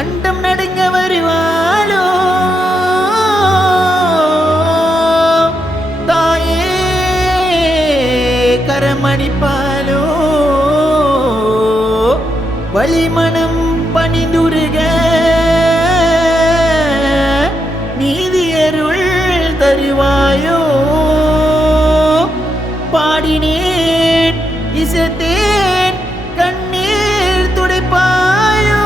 அண்டம் நடுங்க வருவாளோ தாயே கரமணிப்பாலோ வலிமனம் பணிந்துருக நீதியருள் தருவாயோ பாடினேன் இசைத்தேன் கண்ணீர் துடைப்பாயோ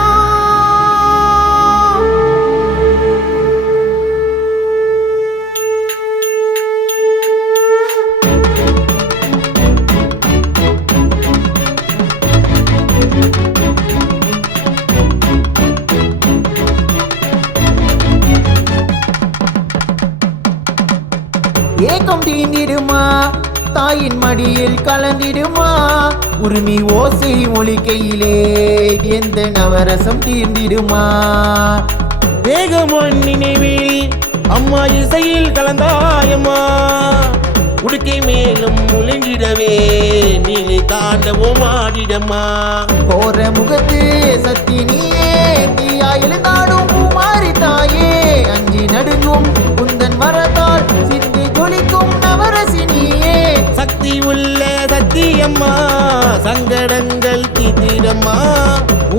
ஏக்கம் தீண்டிடுமா தாயின் மடியில் கலந்திடுமா உரிமை ஓசை ஒலிக்கையிலே எந்த நவரசம் தீர்ந்திடுமா தேகமன் நினைவில் அம்மா இசையில் கலந்தாயம்மா உடுக்கை மேலும் முழுங்கிடவே நீலை தாண்டவும் ஆடிடம்மா கோர முகத்து சத்தி நீயே தீயா எழுந்தாடும் பூமாரி தாயே அஞ்சி நடுங்கும் குந்தன் வரத்தால் சித்தி ஜொலிக்கும் நவரசினியே சக்தி உள்ள சத்தியம்மா சங்கடங்கள் தீத்திடம்மா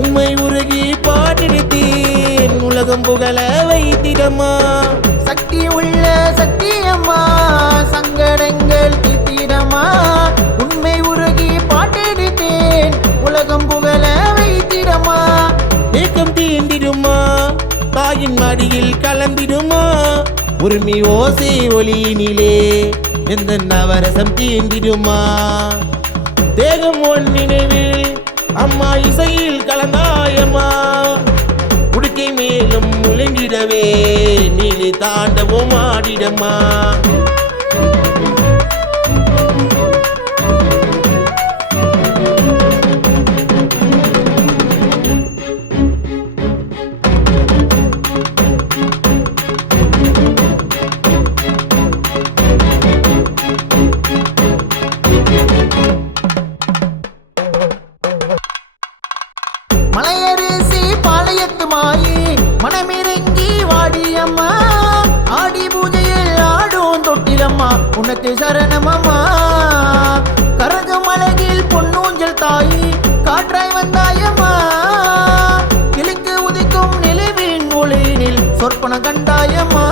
உம்மை உருகி பாட்டிடுத்தேன் உலகம் புகழ வைத்திடம்மா சக்தி உள்ள சத்தியம்மா சங்கடங்கள் தீத்திடமா உண்மை உருகி பாட்டெடுத்தேன் உலகம் புகழ வைத்திடமா ஏக்கம் தீண்டிடுமா தாயின் மடியில் கலந்திடுமா உரிமை ஓசை ஒலியினிலே எந்த நவரசம் தீண்டிடுமா தேகம் ஒன் நினைவில் அம்மா இசையில் கலந்தாயம்மா உடுக்கை மேலும் முழுங்கிடவே நீலை தாண்டவும் ஆடிடம்மா மலையரசி பாளையத்து மாயி மனமிறங்கி வாடியம்மா ஆடி பூஜையில் ஆடும் தொட்டிலம்மா உனக்கு சரணமம்மா கரக மலகில் பொன்னூஞ்சல் தாயி காற்றாய் வந்தாயம்மா கிழக்கு உதிக்கும் நிலவின் ஒளியினில் சொற்பன கண்டாயம்மா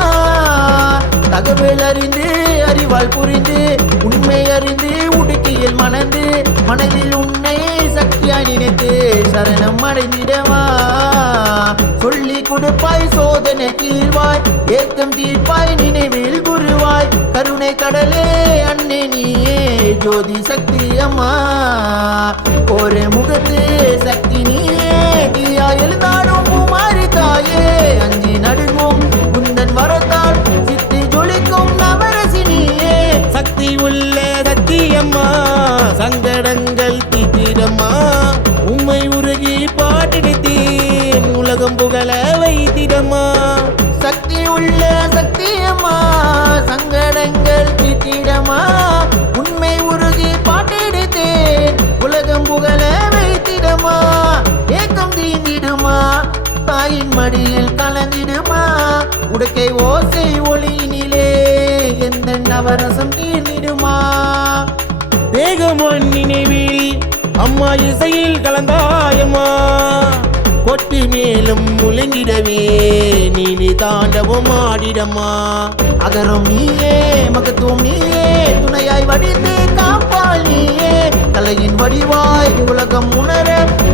தகவல் அறிந்து அறிவால் புரிந்து உண்மை அறிந்து உடுக்கியில் மணந்து மனதில் உன்னை சக்தியாய் நினைத்து சரணம் அடைந்திடவா சொல்லி கொடுப்பாய் சோதனை தீர்வாய் ஏக்கம் தீர்ப்பாய் நினைவில் குருவாய் கருணை கடலே அன்னை நீயே ஜோதி சக்தி அம்மா ஒரு முகத்து சக்தி நீயே தீயா எழுந்தாடும் பூமாரி தாயே அஞ்சி நடுங்கும் குந்தன் வரத்தால் சித்தி ஜொலிக்கும் நவரசினியே சக்தி உள்ள சத்தியம்மா சங்கடங்கள் தீத்திடம்மா உம்மை உருகி பாட்டிடுத்தேன் உலகம் புகழ வைத்திடம்மா சக்தி உள்ள சக்தியம்மா சங்கடங்கள் தீத்திடமா உண்மை உருகி பாட்டெடுத்தேன் உலகம் புகழ வைத்திடமா ஏக்கம் தீந்திடுமா தாயின் மடியில் கலந்திடுமா உடுக்கை ஓசை ஒளியினிலே எந்த நவரசம் தீர்ந்திடுமா தேகம் ஒன் நினைவில் அம்மா இசையில் கலந்தாயம்மா கொட்டி மேலும் முழுங்கிடவே நீலி தாண்டவும் ஆடிடம்மா அகரும் நீயே மகத்துவம் நீயே துணையாய் வடிந்து காப்பாள் நீயே கலையின் வடிவாய் உலகம் உணர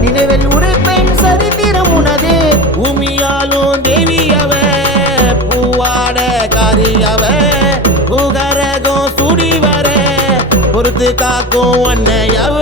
நினைவில் உரைப்பெண் சரித்திரம் உனதே பூமியாலும் தேவி அவ பூவாட காரி அவ பூகரகம் சுடி வர பொறுத்து காக்கும் அன்னை அவ